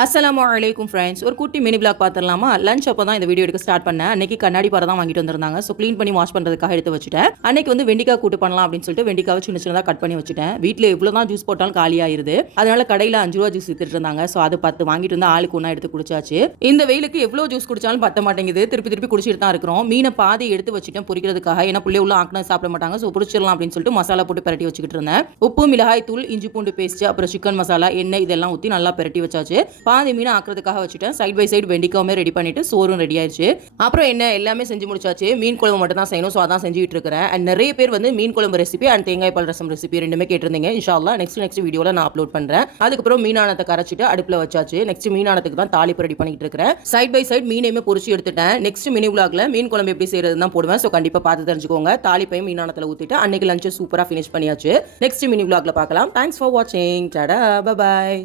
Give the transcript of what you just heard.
அஸ்ஸலாமு அலைக்கும் ஃப்ரெண்ட்ஸ். ஒரு குட்டி மினி பிளாக் பார்த்துடலாமா? லஞ்ச் அப்போ தான் இந்த வீடியோ எடுக்க ஸ்டார்ட் பண்ணேன். அன்னைக்கு கண்ணாடி பாறை தான் வாங்கிட்டு வந்திருந்தாங்க. ஸோ க்ளீன் பண்ணி வாஷ் பண்ணுறதுக்காக எடுத்து வச்சுட்டேன். அன்னைக்கு வந்து வெண்டிக்காய் கூட்டு பண்ணலாம் அப்படின்னு சொல்லிட்டு வெண்டிக்காவை சின்ன சின்னதாக கட் பண்ணி வச்சுட்டேன். வீட்டில் எவ்வளோ தான் ஜூஸ் போட்டாலும் காலியாயிருது. அதனால கடையில் 5 ரூபா ஜூஸ் வித்துட்டு இருந்தாங்க. ஸோ அது 10 வாங்கிட்டு வந்து ஆளுக்கு ஒன்றா எடுத்து குடிச்சாச்சு. இந்த வெயிலுக்கு எவ்வளோ ஜூஸ் குடிச்சாலும் பத்த மாட்டேங்குது. திருப்பி திருப்பி குடிச்சிட்டு தான் இருக்கிறோம். மீனை பாதி எடுத்து வச்சுட்டேன் பொரிக்கிறதுக்காக. ஏன்னா பிள்ளை உள்ள ஆக்கினா சாப்பிட மாட்டாங்க. ஸோ பிடிச்சிடலாம் அப்படின்னு சொல்லிட்டு மசாலா போட்டு பரட்டி வச்சுக்கிட்டு இருந்தேன். உப்பு, மிளகாய் தூள், இஞ்சி பூண்டு பேஸ்ட், அப்புறம் சிக்கன் மசாலா, எண்ணெய் இதெல்லாம் ஊற்றி நல்லா பரட்டி வச்சாச்சு. பாதி மீனை ஆக்குறதுக்காக வச்சுட்டேன். சைட் பை சைடு வெண்டிக்காவுமே ரெடி பண்ணிட்டு சோறும் ரெடி ஆயிடுச்சு. அப்புறம் என்ன எல்லாமே செஞ்சு முடிச்சாச்சு. மீன் குழம்பு மட்டும் தான் செய்யணும். ஸோ அதான் செஞ்சுட்டு இருக்கிறேன். அண்ட் நிறைய பேர் வந்து மீன் குழம்பு ரெசிபி அண்ட் தேங்காய் பால் ரசம் ரெசிபி ரெண்டுமே கேட்டிருந்தீங்க. இன்ஷா அல்லாஹ் நெக்ஸ்ட் வீடியோவில் நான் அப்லோட் பண்ணுறேன். அதுக்கப்புறம் மீனானத்தை கரைச்சிட்டு அடுப்பில் வச்சாச்சு. நெக்ஸ்ட் மீனானத்துக்கு தான் தாளிப்பு ரெடி பண்ணிட்டு இருக்கிறேன். சைட் பை சைடு மீனையுமே பொரிச்சு எடுத்துட்டேன். நெக்ஸ்ட் மினி விலாக்ல மீன் குழம்பு எப்படி செய்யறது தான் போடுவேன். ஸோ கண்டிப்பாக பார்த்து தெரிஞ்சுக்கோங்க. தாளிப்பையும் மீனானத்தில் ஊற்றிட்டு அன்னைக்கு லஞ்சு சூப்பராக ஃபினிஷ் பண்ணியாச்சு. நெக்ஸ்ட் மினி விலாக்ல பார்க்கலாம். தேங்க்ஸ் ஃபார் வாட்சிங். Tata, bye bye.